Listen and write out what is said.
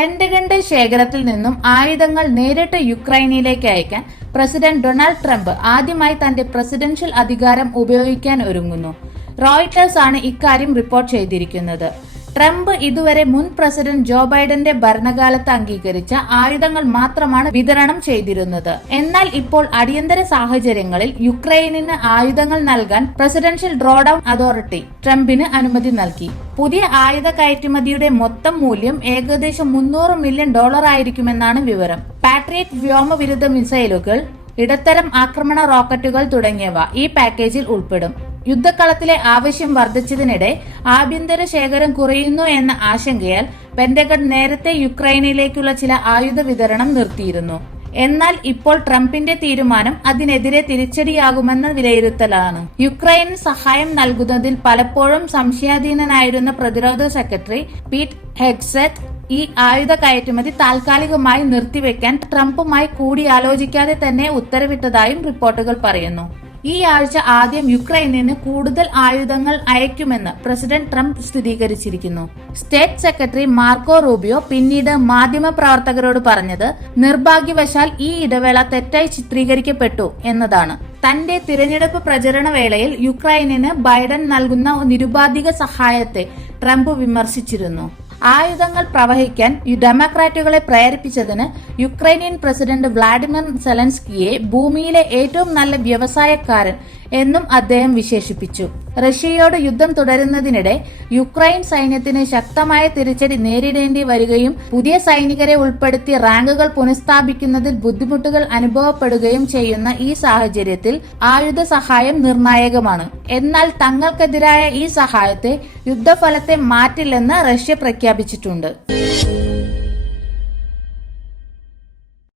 പെന്റഗന്റെ ശേഖരത്തിൽ നിന്നും ആയുധങ്ങൾ നേരിട്ട് യുക്രൈനിലേക്ക് അയക്കാൻ പ്രസിഡന്റ് ഡൊണാൾഡ് ട്രംപ് ആദ്യമായി തന്റെ പ്രസിഡൻഷ്യൽ അധികാരം ഉപയോഗിക്കാൻ ഒരുങ്ങുന്നു. റോയിട്ടേഴ്സ് ആണ് ഇക്കാര്യം റിപ്പോർട്ട് ചെയ്തിരിക്കുന്നത്. ട്രംപ് ഇതുവരെ മുൻ പ്രസിഡന്റ് ജോ ബൈഡന്റെ ഭരണകാലത്ത് അംഗീകരിച്ച ആയുധങ്ങൾ മാത്രമാണ് വിതരണം ചെയ്തിരുന്നത്. എന്നാൽ ഇപ്പോൾ അടിയന്തര സാഹചര്യങ്ങളിൽ യുക്രൈനിന് ആയുധങ്ങൾ നൽകാൻ പ്രസിഡൻഷ്യൽ ഡ്രോഡൌൺ അതോറിറ്റി ട്രംപിന് അനുമതി നൽകി. പുതിയ ആയുധ കയറ്റുമതിയുടെ മൊത്തം മൂല്യം ഏകദേശം മുന്നൂറ് മില്യൺ ഡോളർ ആയിരിക്കുമെന്നാണ് വിവരം. പാട്രിയറ്റ് വ്യോമവിരുദ്ധ മിസൈലുകൾ ഇടത്തരം ആക്രമണ റോക്കറ്റുകൾ തുടങ്ങിയവ ഈ പാക്കേജിൽ ഉൾപ്പെടും. യുദ്ധക്കളത്തിലെ ആവശ്യം വർദ്ധിച്ചതിനിടെ ആഭ്യന്തര ശേഖരം കുറയുന്നു എന്ന ആശങ്കയാൽ പെന്റഗൺ നേരത്തെ യുക്രൈനിലേക്കുള്ള ചില ആയുധ വിതരണം നിർത്തിയിരുന്നു. എന്നാൽ ഇപ്പോൾ ട്രംപിന്റെ തീരുമാനം അതിനെതിരെ തിരിച്ചടിയാകുമെന്ന വിലയിരുത്തലാണ്. യുക്രൈൻ സഹായം നൽകുന്നതിൽ പലപ്പോഴും സംശയാധീനനായിരുന്ന പ്രതിരോധ സെക്രട്ടറി പീറ്റ് ഹെഗ്സെറ്റ് ഈ ആയുധ കയറ്റുമതി താൽക്കാലികമായി നിർത്തിവെക്കാൻ ട്രംപുമായി കൂടിയാലോചിക്കാതെ തന്നെ ഉത്തരവിട്ടതായും റിപ്പോർട്ടുകൾ പറയുന്നു. ഈ ആഴ്ച ആദ്യം യുക്രൈനിന് കൂടുതൽ ആയുധങ്ങൾ അയക്കുമെന്ന് പ്രസിഡന്റ് ട്രംപ് സ്ഥിരീകരിച്ചിരിക്കുന്നു. സ്റ്റേറ്റ് സെക്രട്ടറി മാർക്കോ റൂബിയോ പിന്നീട് മാധ്യമപ്രവർത്തകരോട് പറഞ്ഞത് നിർഭാഗ്യവശാൽ ഈ ഇടവേള തെറ്റായി ചിത്രീകരിക്കപ്പെട്ടു എന്നതാണ്. തന്റെ തിരഞ്ഞെടുപ്പ് പ്രചരണ വേളയിൽ യുക്രൈനിന് ബൈഡൻ നൽകുന്ന നിരുപാധിക സഹായത്തെ ട്രംപ് വിമർശിച്ചിരുന്നു. ആയുധങ്ങൾ പ്രവഹിക്കാൻ ഡെമോക്രാറ്റുകളെ പ്രേരിപ്പിച്ചതിന് യുക്രൈനിയൻ പ്രസിഡന്റ് വ്ളാഡിമിർ സെലൻസ്കിയെ ഭൂമിയിലെ ഏറ്റവും നല്ല വ്യവസായക്കാരൻ എന്നും അദ്ദേഹം വിശേഷിപ്പിച്ചു. റഷ്യയോട് യുദ്ധം തുടരുന്നതിനിടെ യുക്രൈൻ സൈന്യത്തിന് ശക്തമായ തിരിച്ചടി നേരിടേണ്ടി വരികയും പുതിയ സൈനികരെ ഉൾപ്പെടുത്തി റാങ്കുകൾ പുനഃസ്ഥാപിക്കുന്നതിൽ ബുദ്ധിമുട്ടുകൾ അനുഭവപ്പെടുകയും ചെയ്യുന്ന ഈ സാഹചര്യത്തിൽ ആയുധ സഹായം നിർണായകമാണ്. എന്നാൽ തങ്ങൾക്കെതിരായ ഈ സഹായത്തെ യുദ്ധഫലത്തെ മാറ്റില്ലെന്ന് റഷ്യ പ്രഖ്യാപിച്ചിട്ടുണ്ട്.